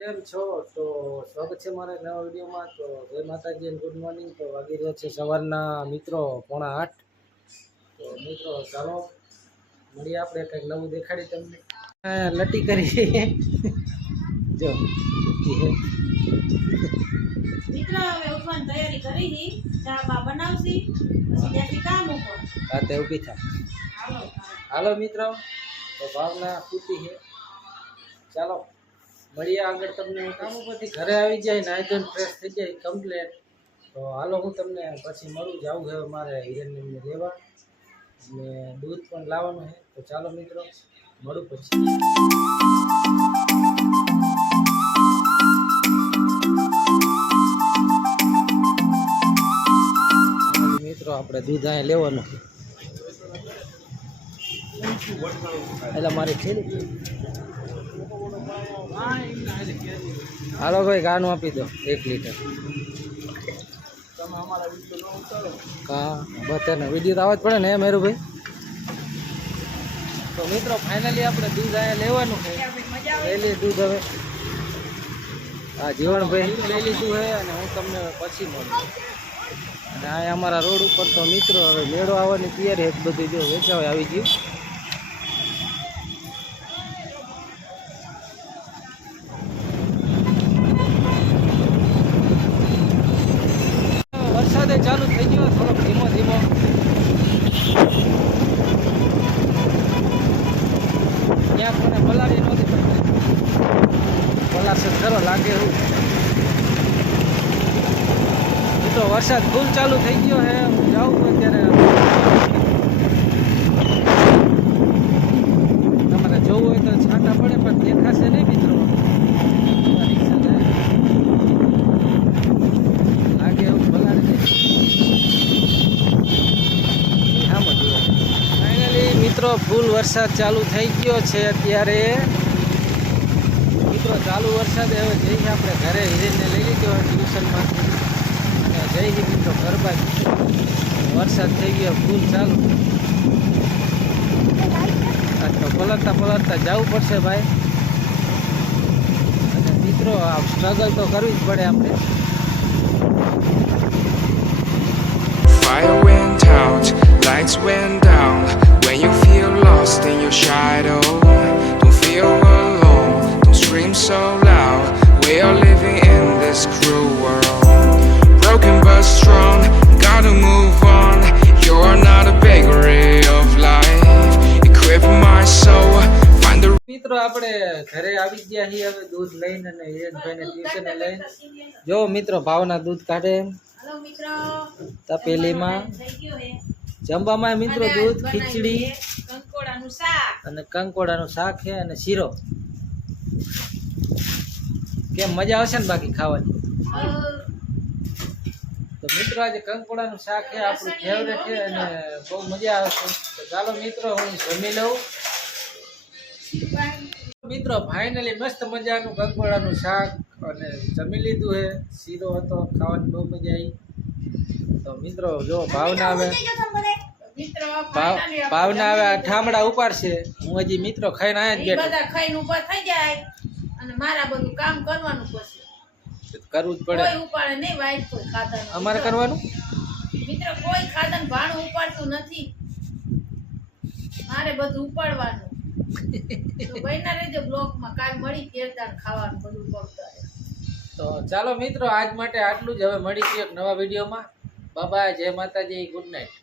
કેમ છો? તો સ્વાગત છે મારા નવા વિડીયોમાં. તો જય માતાજી ગુડ મોર્નિંગ તો વાગી રહ્યા છે સવારના મિત્રો પોણા આઠ. તો મિત્રો ચાલો મળીએ આપણે કંઈક નવું દેખાડી તમને. લટી કરી. જો લટી હવે ઉઠવાની તૈયારી કરી હતી ચા બા બનાવશી પછી ત્યાંથી કામ ઉપર. રાતે ઊભી થા. હાલો હાલો મિત્રો. તો ભાવના પૂતી છે. ચાલો. મળીએ આગળ તમને કામ ઉપરથી ઘરે આવી જાય, નાઈ ધોઈને ફ્રેશ થઈ જાય કમ્પ્લેટ તો હાલો હું તમને પછી મળું જાઉં છે મારે હિરણને લેવા. અને દૂધ પણ લાવવાનું છે. તો ચાલો મિત્રો, મળું પછી. મિત્રો, આપણે દૂધ અહીંયા લેવાનું છે. એટલે મારી થેલી હાલો ભાઈ, ગાનું આપી દો, એક લીટર. હા, બધાને. વીડિયો તો આવવા જ પડે ને મેરુભાઈ? તો મિત્રો ફાઇનલી આપણે દૂધ અહીંયા લેવાનું છે. લઈ દૂધ હવે. હા જીવણભાઈ લઈ લીધું છે અને હું તમને પછી મળું. અને અહીંયા અમારા રોડ ઉપર તો મિત્રો, હવે મેળો આવવાની તૈયારી બધું જો વેચાવા આવી ગયું. ખરો લાગે એવું. તો વરસાદ ફૂલ ચાલુ થઈ ગયો હે. હું જાઉં છું અત્યારે. તમારે જોવું હોય તો છાંટા પડે, પણ દેખાશે નહીં મિત્રો. લાગે એવું દે ફાઇનલી મિત્રો ફૂલ વરસાદ ચાલુ થઈ ગયો છે અત્યારે. મિત્રો ચાલુ વરસાદે હવે જઈએ આપણે ઘરે હિરેનને લઈ લીધો ટ્યુશનમાંથી અને જઈ મિત્રો ગરબા વરસાદ થઈ ગયો ફૂલ ચાલુ. તો પલટતા પલટતા જવું પડશે ભાઈ. અને મિત્રો આ સ્ટ્રગલ તો કરવી જ પડે આપણે. Fire went out, lights went down. When you feel મિત્રો આપણે ઘરે આવી ગયા છીએ હવે દૂધ લઈને અને હિરેનભાઈને ટ્યુશને લઈને. જો મિત્રો ભાવના દૂધ કાઢે. તપેલીમાં. જમવામાં મિત્રો દૂધ ખીચડી અને કંકોડાનું શાક છે અને શીરો. કેમ મજા આવશે ને બાકી ખાવાની? તો મિત્રો આજે કંકોડાનું શાક છે આપણું ફેવરેટ છે અને બહુ મજા આવશે. તો ચાલો મિત્રો હું જમી લઉં. મિત્રો ફાઇનલી મસ્ત મજાનું કંકોડાનું શાક અને જમી લીધું હે. શીરો હતો ખાવાની બહુ મજા આવી તો મિત્રો જો ભાવના આવે. ભાવના આવે આ ઠામડા ઉપાડશે હું હજી મિત્રો ખાઈને આયા જ બેઠો. ખાઈને ઊભા થઈ જાય અને મારા બધું કામ કરવાનું પછી. કરવું જ પડે. ઉપાડે નહીં વાઈટ કોઈ ખાધા અમારે કરવાનું? મિત્રો કોઈ ખાતર ભાણું ઉપાડતું નથી. મારે બધું ઉપાડવાનું. બહેના રહેજો બ્લોકમાં, કાલ મળી કેરદાર ખાવાનું બધું પડતા તો ચાલો મિત્રો, આજ માટે આટલું જ. હવે મળી એક નવા વિડીયોમાં. બાબા જય માતાજી, ગુડ નાઇટ.